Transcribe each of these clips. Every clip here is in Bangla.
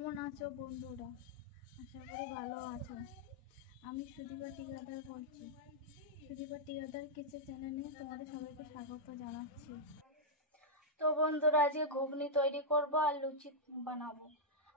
কেমন আছো বন্ধুরা? আশা করি ভালো আছো। আমি সুদীপা টিকাদার বলছি। সুদীপা টিকাদার কিছু চ্যানেলে তোমাদের সবাইকে স্বাগত জানাচ্ছি। তো বন্ধুরা, আজকে ঘুগনি তৈরি করব আর লুচি বানাবো।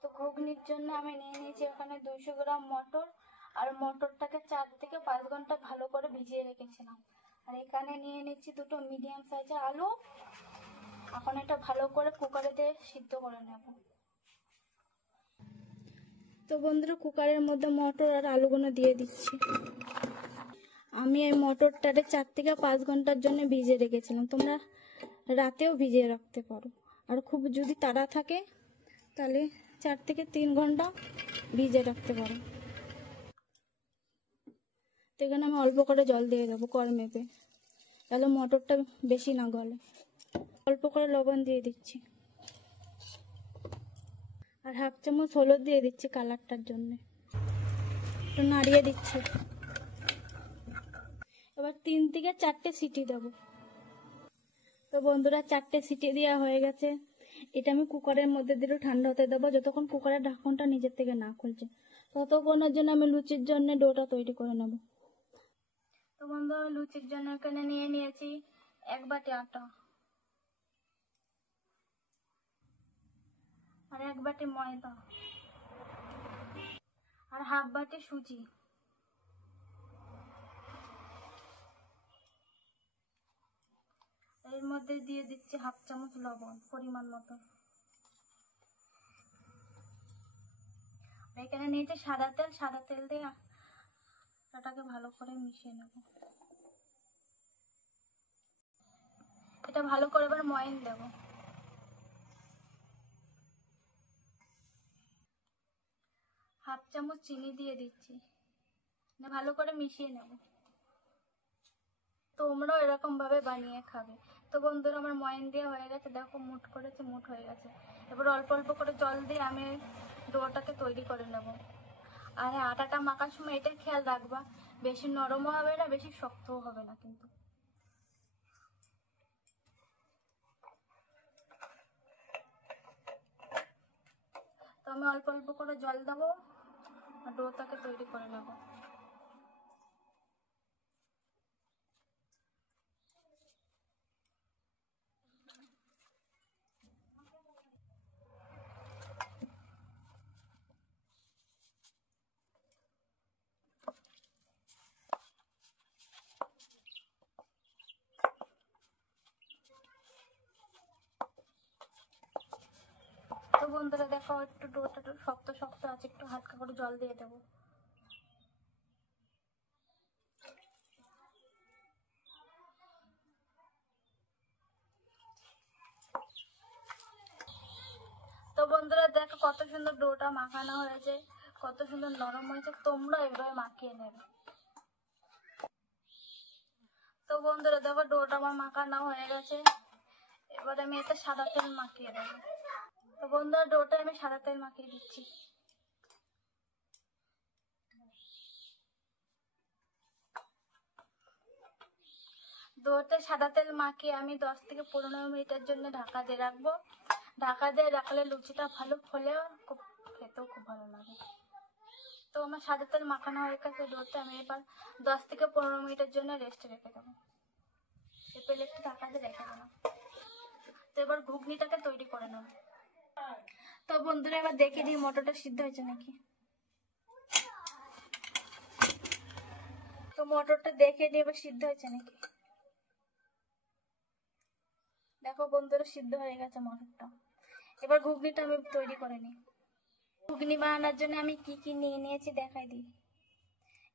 তো ঘুগনির জন্য আমি নিয়ে নিয়েছি এখানে 200 গ্রাম মটর, আর মটরটাকে 4 থেকে 5 ঘন্টা ভালো করে ভিজিয়ে রেখেছিলাম। আর এখানে নিয়ে নিচ্ছি দুটো মিডিয়াম সাইজের আলু। এখন এটা ভালো করে কুকারে দিয়ে সিদ্ধ করে নেব। তো বন্ধুরা, কুকারের মধ্যে মটর আর আলুগুলো দিয়ে দিচ্ছি। আমি এই মটরটাকে 4 থেকে 5 ঘন্টার জন্য ভিজিয়ে রেখেছিলাম। তোমরা রাতেও ভিজিয়ে রাখতে পারো, আর খুব যদি তাড়া থাকে তাহলে 4 থেকে 3 ঘন্টা ভিজিয়ে রাখতে পারো। তো এখানে আমি অল্প করে জল দিয়ে দেবো কর মেপে, তাহলে মটরটা বেশি না গলে। অল্প করে লবণ দিয়ে দিচ্ছি, আর 1/2 চামচ হলুদ দিয়ে দিচ্ছি কালারটার জন্য। একটু নাড়িয়ে দিচ্ছি। এবার 3 থেকে 4টে সিটি দেবো। তো বন্ধুরা, 4টে সিটি দেওয়া হয়ে গেছে। এটা আমি কুকারের মধ্যে দিয়ে ঠান্ডা হতে দেবো, যতক্ষণ কুকারের ঢাকনটা নিজের থেকে না খুলছে ততক্ষণের জন্য আমি লুচির জন্য ডোটা তৈরি করে নেব। তো বন্ধুরা, লুচির জন্য এখানে নিয়ে নিয়েছি 1 বাটি আটা, আর 1 বাটি ময়দা, আর 1/2 বাটি সুজি। এর মধ্যে দিয়ে দিচ্ছি 1/2 চামচ লবণ পরিমাণ মতো। এখানে নিয়েছি সাদা তেল দিয়ে আটাটাকে ভালো করে মিশিয়ে নেব। এটা ভালো করে এবার ময়ান দেব। 1/2 চামচ চিনি দিয়ে দিচ্ছি, ভালো করে মিশিয়ে নেব। তোমরাও এরকম ভাবে বানিয়ে খাবে। তো বন্ধুরা, আমার ময়ান দিয়ে হয়ে গেছে, দেখো মুঠ করেছে, মুঠ হয়ে গেছে। এবার অল্প অল্প করে জল দিয়ে আমি ডোটাকে তৈরি করে নেব। আর আটাটা মাখার সময় এটা খেয়াল রাখবা, বেশি নরমও হবে না, বেশি শক্তও হবে না কিন্তু। তো আমি অল্প অল্প করে জল দেবো আর ডোটাকে তৈরি করে নেব। তো বন্ধুরা দেখো, একটু ডোটা একটু শক্ত শক্ত আছে, একটু হালকা করে জল দিয়ে দেবো। তো বন্ধুরা দেখো, কত সুন্দর ডোটা মাখানো হয়েছে, কত সুন্দর নরম হয়েছে। তোমরা এভাবে মাখিয়ে নেবে। তো বন্ধুরা দেখো, ডোটা আমার মাখানো হয়ে গেছে। এবার আমি এতে সাদা তেল মাখিয়ে দেবো। তো বন্ধুরা, ডোটা আমি সাদা তেল মাখিয়ে দিচ্ছি। ডোতে সাদা তেল মাখিয়ে আমি 10 থেকে 15 মিনিটের জন্য ঢাকা দিয়ে রাখবো। ঢাকা দিয়ে রাখলে লুচিটা ভালো ফলেও খুব খেতেও খুব ভালো লাগে। তো আমার সাদা তেল মাখানো হয়ে গেছে ডোতে, আমি এবার 10 থেকে 15 মিনিটের জন্য রেস্টে রেখে দেবো। প্লেটটা ঢাকা দিয়ে রেখে দেবো। তো এবার ঘুগনিটাকে তৈরি করে নেব। তো বন্ধুরা, এবার দেখে নিই মটরটা সিদ্ধ হয়েছে নাকি। তো মটরটা দেখে নিই এবার সিদ্ধ হয়েছে নাকি। দেখো বন্ধুরা, সিদ্ধ হয়ে গেছে মটরটা। এবার ঘুগনিটা আমি তৈরি করে নিই। ঘুগনি বানানোর জন্য আমি কি কি নিয়ে নিয়েছি দেখাই দিই।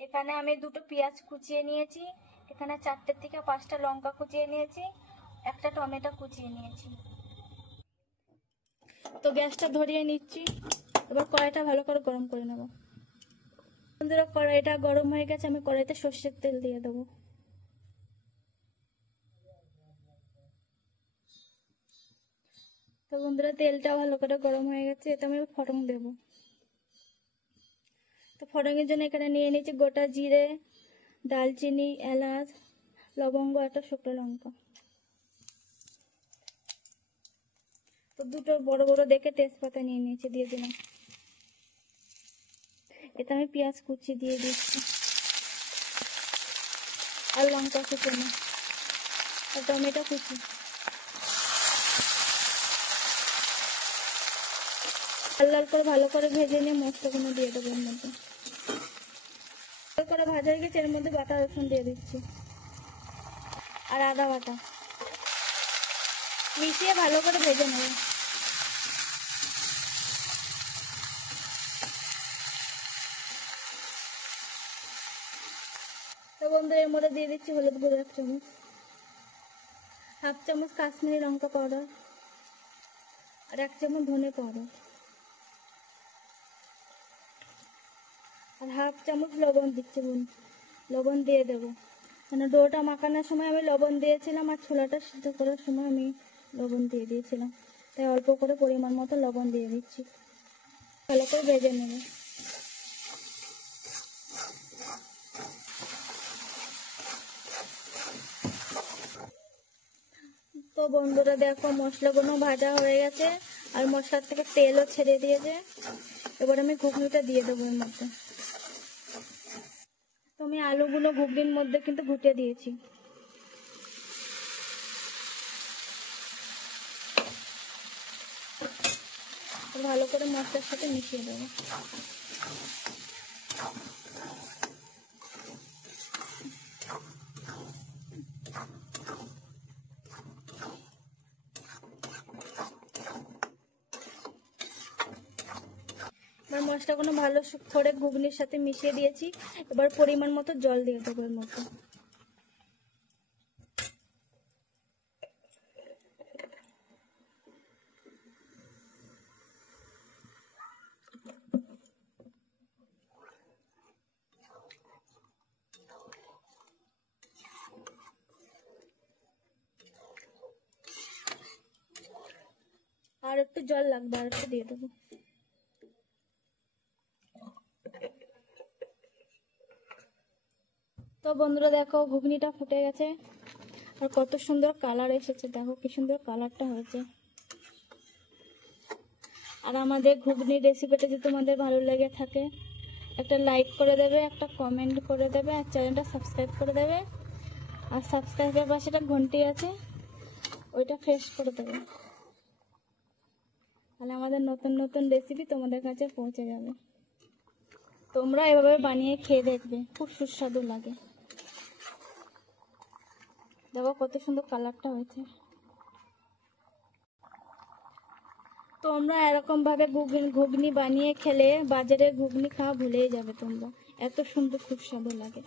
এখানে আমি 2টো পেঁয়াজ কুচিয়ে নিয়েছি, এখানে 4টে থেকে 5টা লঙ্কা কুচিয়ে নিয়েছি, একটা টমেটো কুচিয়ে নিয়েছি। তো গ্যাসটা ধরিয়ে নিচ্ছি। এবার কড়াইটা ভালো করে গরম করে নেব। বন্ধুরা, কড়াইটা গরম হয়ে গেছে, আমি কড়াইতে সর্ষের তেল দিয়ে দেবো। তো বন্ধুরা, তেলটা ভালো করে গরম হয়ে গেছে, এতে আমি ফোড়ন দেব। তো ফোড়নের জন্য এখানে নিয়ে নিয়েছি গোটা জিরে, দালচিনি, এলাচ, লবঙ্গ, একটা শুকনো লঙ্কা। তো তো দুটো বড় বড় দেখে তেজপাতা নিয়ে নিয়েছি, দিয়ে দিলাম। এতে আমি পেঁয়াজ কুচি দিয়ে দিচ্ছি, আর লঙ্কা কুচি, আর টমেটো কুচি। লাল লাল করে ভালো করে ভেজে নিয়ে মশলাগুলো দিয়ে দেবো এর মধ্যে। ভালো করে ভাজা হয়ে গেছে, এর মধ্যে বাটা রসুন দিয়ে দিচ্ছি আর আদা বাটা, মিশিয়ে ভালো করে ভেজে নেব। তো বন্ধু এর মধ্যে দিয়ে দিচ্ছি হলুদ গুঁড়ো 1 চামচ, হাফ চামচ কাশ্মীরি লঙ্কা পাউডার, আর 1 চামচ ধনে পাউডার, আর হাফ চামচ লবণ দিচ্ছি। লবণ দিয়ে দেবো, মানে ডোটা মাখানোর সময় আমি লবণ দিয়েছিলাম, আর ছোলাটা সিদ্ধ করার সময় আমি লবণ দিয়ে দিয়েছিলাম, তাই অল্প করে পরিমাণ মতো লবণ দিয়ে দিচ্ছি। ভালো করে ভেজে নেব। তো বন্ধুরা দেখো মশলাগুলো ভাজা হয়ে গেছে, আর মশলার থেকে তেলও ছেড়ে দিয়েছে। এবার আমি ঘুগনিটা দিয়ে দেবো এর মধ্যে। তো আমি আলুগুলো ঘুগনির মধ্যে কিন্তু ঘুটে দিয়েছি। ভালো করে মশলার সাথে মিশিয়ে দেবো। এবার মশলাগুলো ভালো করে ঘুগনির সাথে মিশিয়ে দিয়েছি। এবার পরিমাণ মতো জল দিয়ে দেবো এর মধ্যে। আর একটু জল লাগবে, আর একটু দিয়ে দেবো। তো বন্ধুরা দেখো ঘুগনিটা ফুটে গেছে, আর কত সুন্দর কালার এসেছে, দেখো কি সুন্দর কালারটা হয়েছে। আর আমাদের ঘুগনির রেসিপিটা যদি তোমাদের ভালো লেগে থাকে, একটা লাইক করে দেবে, একটা কমেন্ট করে দেবে, আর চ্যানেলটা সাবস্ক্রাইব করে দেবে। আর সাবস্ক্রাইবের পাশে একটা ঘন্টি আছে, ওইটা প্রেস করে দেবে, তাহলে আমাদের নতুন নতুন রেসিপি তোমাদের কাছে পৌঁছে যাবে। তোমরা এভাবে বানিয়ে খেয়ে দেখবে, খুব সুস্বাদু লাগে। দেখো কত সুন্দর কালারটা হয়েছে। তোমরা এরকম ভাবে ঘুগনি বানিয়ে খেলে বাজারে ঘুগনি খাওয়া ভুলেই যাবে তোমরা, এত সুন্দর সুস্বাদু লাগে।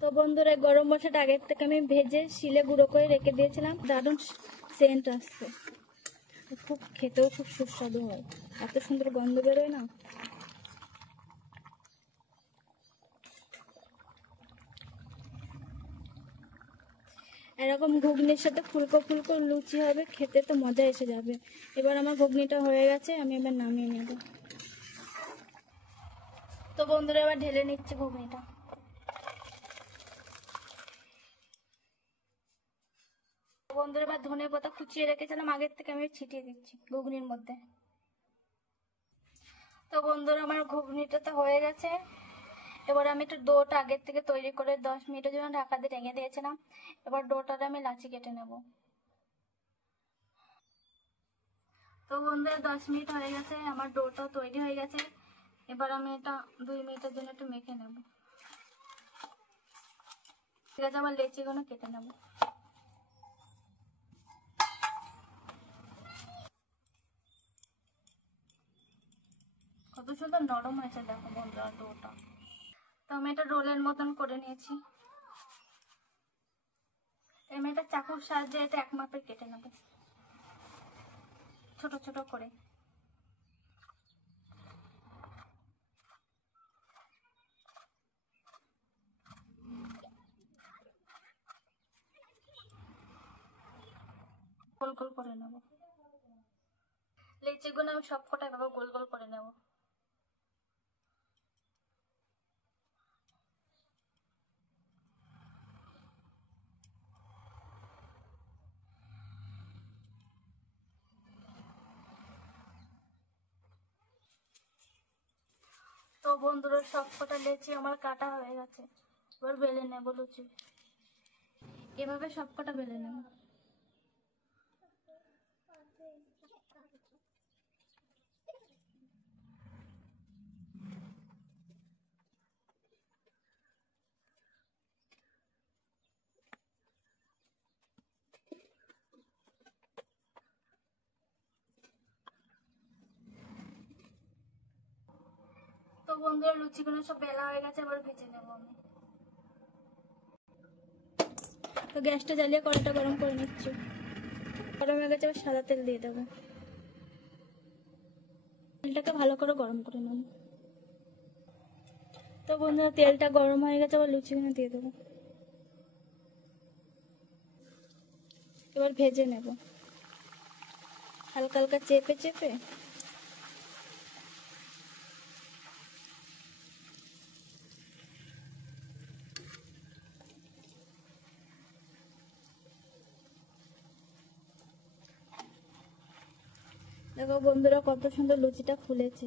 তো বন্ধুরা গরম মশলাটা আগের থেকে আমি ভেজে শিলে গুঁড়ো করে রেখে দিয়েছিলাম, দারুণ সেন্ট আসছে, খুব খেতেও খুব সুস্বাদু হয়, এত সুন্দর গন্ধ বেরোয় না। এরকম ঘুগনির সাথে ফুলকো ফুলকো লুচি হবে, খেতে তো মজা এসে যাবে। এবার আমার ঘুগনিটা হয়ে গেছে, আমি এবার নামিয়ে নেব। তো বন্ধুরা এবার ঢেলে নিচ্ছে ঘুগনিটা। বন্ধুরা এবার ধনে পাতা কুচিয়ে রেখেছিলাম আগের থেকে, আমি ছিটিয়ে দিচ্ছি ঘুগনির মধ্যে। তো বন্ধুরা আমার ঘুগনিটা তো হয়ে গেছে। এবার আমি একটু ডোটা আগের থেকে তৈরি করে 10 মিনিটের জন্য ঢাকা দিয়ে রেখে দিয়েছিলাম। এবার ডোটাতে আমি লাচি কেটে নেব। তো বন্ধুরা 10 মিনিট হয়ে গেছে, আমার ডোটাও তৈরি হয়ে গেছে। এবার আমি এটা 2 মিনিটের জন্য একটু মেখে নেব। ঠিক আছে, আমার লেচিগুলো কেটে নেব। কত সুন্দর নরম হয়েছে দেখো বন্ধুরা ডোটা। তো আমি এটা রোলের মতন করে নিয়েছি। আমি এটা চাকুর সাহায্যে এটা এক মাপে কেটে নেব, ছোট ছোট করে। গোল গোল করে নেব। লেচিগুলো আমি সব কটা এভাবে গোল গোল করে নেব। বন্ধুরা, সব কটা লেচি আমার কাটা হয়ে গেছে। এবার বেলে নেবো লুচি। এভাবে সব কটা বেলে নেব। তো বন্ধুরা, লুচিগুলো সব বেলা হয়ে গেছে, এবার ভেজে নেবো আমি। তো গ্যাসটা জ্বালিয়ে কড়াইটা গরম করে নিচ্ছি। গরম হয়ে গেছে, এবার সাদা তেল দিয়ে দেবো। তেলটাকে ভালো করে গরম করে নেব। তো বন্ধুরা, তেলটা গরম হয়ে গেছে, এবার লুচিগুলো দিয়ে দেবো। এবার ভেজে নেব হালকা হালকা চেপে চেপে। দেখো বন্ধুরা, কত সুন্দর লুচিটা ফুলেছে।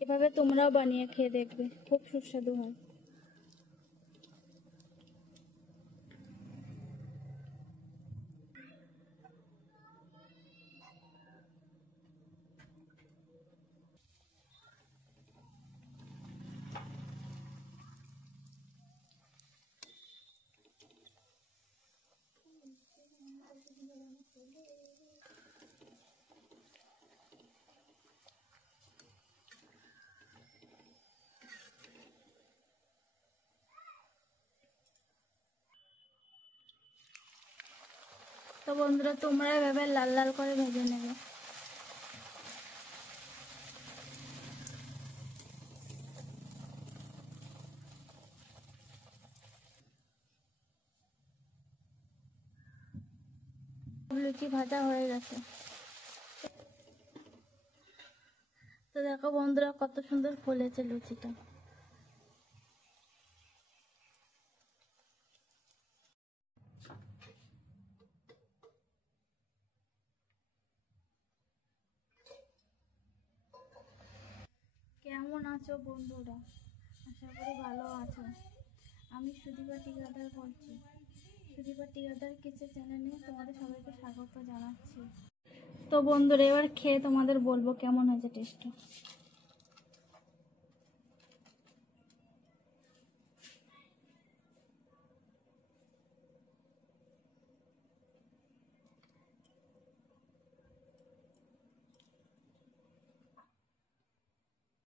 এভাবে তোমরাও বানিয়ে খেয়ে দেখবে, খুব সুস্বাদু হয়। তো বন্ধুরা, তোমরা এভাবে লাল লাল করে ভেজে নেবে। লুচি ভাজা হয়ে গেছে। তো দেখো বন্ধুরা, কত সুন্দর ফুলেছে লুচিটা। কেমন আছো বন্ধুরা? আশা করি ভালো আছো। আমি সুদীপা টিকাদার বলছি। সুদীপা টিকাদার কিছু চ্যানেলে তোমাদের সবাইকে স্বাগত জানাচ্ছি। তো বন্ধুরা, এবার খেয়ে তোমাদের বলবো কেমন হয়েছে টেস্টটা।